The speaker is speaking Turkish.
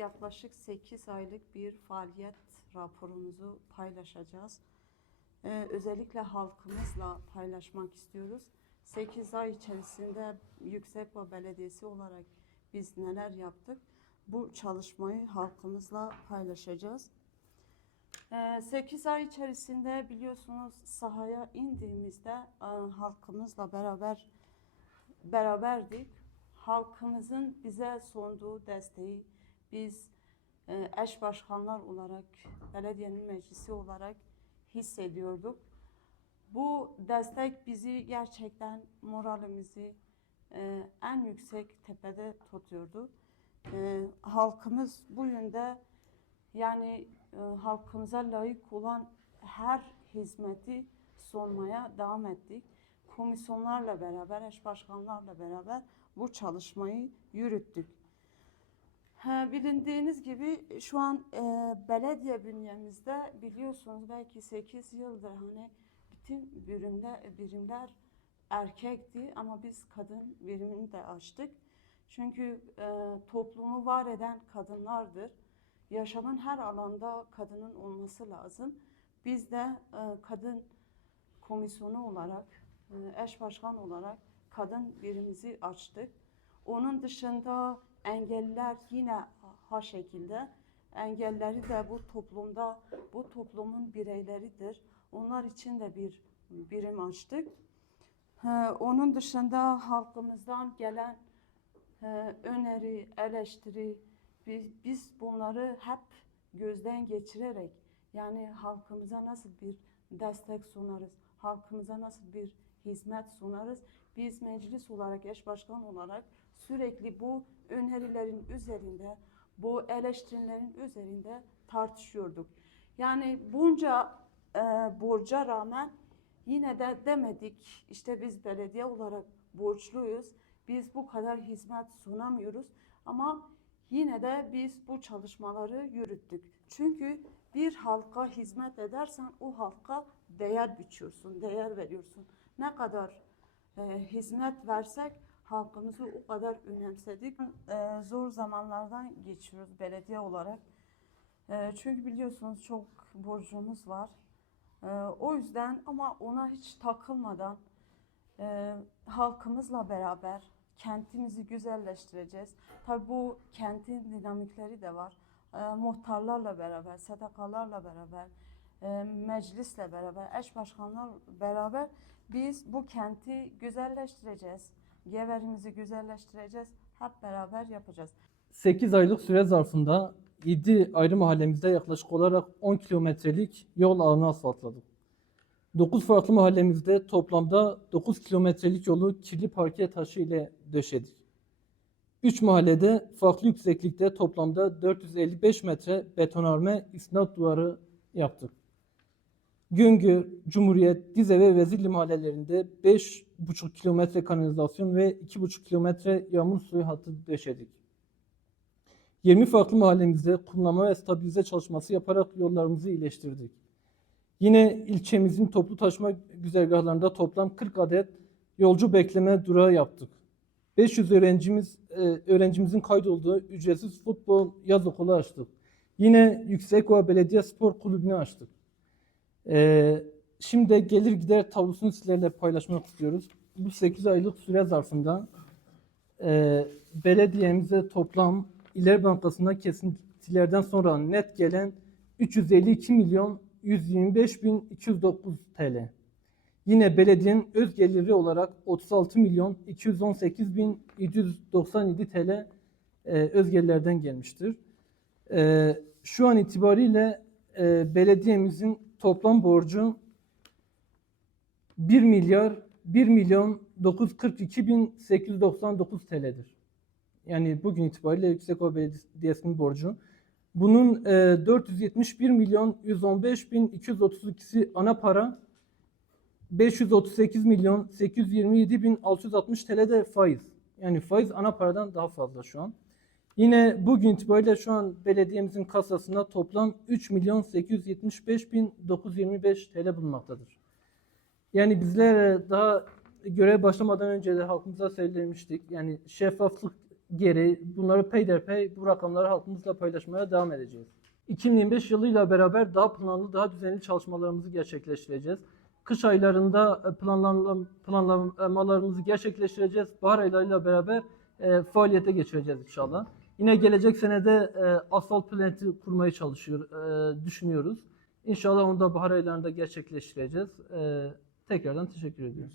yaklaşık 8 aylık bir faaliyet raporumuzu paylaşacağız. Ee, özellikle halkımızla paylaşmak istiyoruz. 8 ay içerisinde Yüksekova Belediyesi olarak biz neler yaptık? Bu çalışmayı halkımızla paylaşacağız. 8 ay içerisinde biliyorsunuz sahaya indiğimizde e, halkımızla beraber beraberdik. Halkımızın bize sunduğu desteği biz e, eş başkanlar olarak, belediyenin meclisi olarak hissediyorduk. Bu destek bizi gerçekten moralimizi e, en yüksek tepede tutuyordu. E, halkımız bu yönde yani halkımıza layık olan her hizmeti sunmaya devam ettik. Komisyonlarla beraber, eş başkanlarla beraber bu çalışmayı yürüttük. Ha, bilindiğiniz gibi şu an e, belediye bünyemizde biliyorsunuz belki 8 yıldır hani bütün birimler, birimler erkekti ama biz kadın birimini de açtık. Çünkü e, toplumu var eden kadınlardır. Yaşamın her alanda kadının olması lazım. Biz de e, kadın komisyonu olarak, e, eş başkan olarak kadın birimizi açtık. Onun dışında engelliler yine ha şekilde. Engelleri de bu toplumda, bu toplumun bireyleridir. Onlar için de bir birim açtık. Ee, Onun dışında halkımızdan gelen e, öneri, eleştiri, biz, biz bunları hep gözden geçirerek yani halkımıza nasıl bir destek sunarız, halkımıza nasıl bir hizmet sunarız. Biz meclis olarak, eş başkan olarak sürekli bu önerilerin üzerinde, bu eleştirilerin üzerinde tartışıyorduk. Yani bunca e, borca rağmen yine de demedik işte biz belediye olarak borçluyuz. Biz bu kadar hizmet sunamıyoruz ama yine de biz bu çalışmaları yürüttük. Çünkü bir halka hizmet edersen o halka değer biçiyorsun, değer veriyorsun. Ne kadar e, hizmet versek halkımızı o kadar önemsedik. E, zor zamanlardan geçiyoruz belediye olarak. E, çünkü biliyorsunuz çok borcumuz var. E, o yüzden ama ona hiç takılmadan e, halkımızla beraber kentimizi güzelleştireceğiz. Tabii bu kentin dinamikleri de var. Muhtarlarla beraber, STK'larla beraber, e, meclisle beraber, eş başkanlar beraber biz bu kenti güzelleştireceğiz. Geverimizi güzelleştireceğiz. Hep beraber yapacağız. 8 aylık süre zarfında 7 ayrı mahallemizde yaklaşık olarak 10 kilometrelik yol ağını asfaltladık. 9 farklı mahallemizde toplamda 9 kilometrelik yolu kirli parke taşı ile döşedik. 3 mahallede farklı yükseklikte toplamda 455 metre betonarme isnat duvarı yaptık. Güngör, Cumhuriyet, Dize ve Vezirli mahallelerinde 5,5 kilometre kanalizasyon ve 2,5 kilometre yağmur suyu hattı döşedik. 20 farklı mahallemizde kullanma ve stabilize çalışması yaparak yollarımızı iyileştirdik. Yine ilçemizin toplu taşıma güzergahlarında toplam 40 adet yolcu bekleme durağı yaptık. 500 öğrencimiz e, öğrencimizin kaydolduğu ücretsiz futbol yaz okulu açtık. Yine Yüksekova Belediye Spor Kulübü'nü açtık. E, şimdi gelir gider tablosunu sizlerle paylaşmak istiyoruz. Bu 8 aylık süre zarfında e, belediyemize toplam İleri Bankası'ndan kesintilerden sonra net gelen 352 milyon 125 bin 209 TL. Yine belediyenin öz geliri olarak 36 milyon 218 bin 797 TL e, öz gelirlerden gelmiştir. E, şu an itibariyle e, belediyemizin toplam borcu 1 milyar 1 milyon 942 bin 899 TL'dir. Yani bugün itibariyle Yüksekova Belediyesi'nin borcu. Bunun e, 471 milyon 115 bin 232'si ana para, 538 milyon 827 bin 660 TL de faiz. Yani faiz ana paradan daha fazla şu an. Yine bugün itibariyle şu an belediyemizin kasasında toplam 3 milyon 875 bin 925 TL bulunmaktadır. Yani bizler daha görev başlamadan önce de halkımıza söylemiştik. Yani şeffaflık geri bunları peyderpey bu rakamları halkımızla paylaşmaya devam edeceğiz. 2025 yılıyla beraber daha planlı, daha düzenli çalışmalarımızı gerçekleştireceğiz. Kış aylarında e, planlanan planlamalarımızı gerçekleştireceğiz. Bahar aylarıyla beraber e, faaliyete geçireceğiz inşallah. Yine gelecek senede e, asfalt plenti kurmayı çalışıyor, e, düşünüyoruz. İnşallah onu da bahar aylarında gerçekleştireceğiz. E, tekrardan teşekkür ediyorum.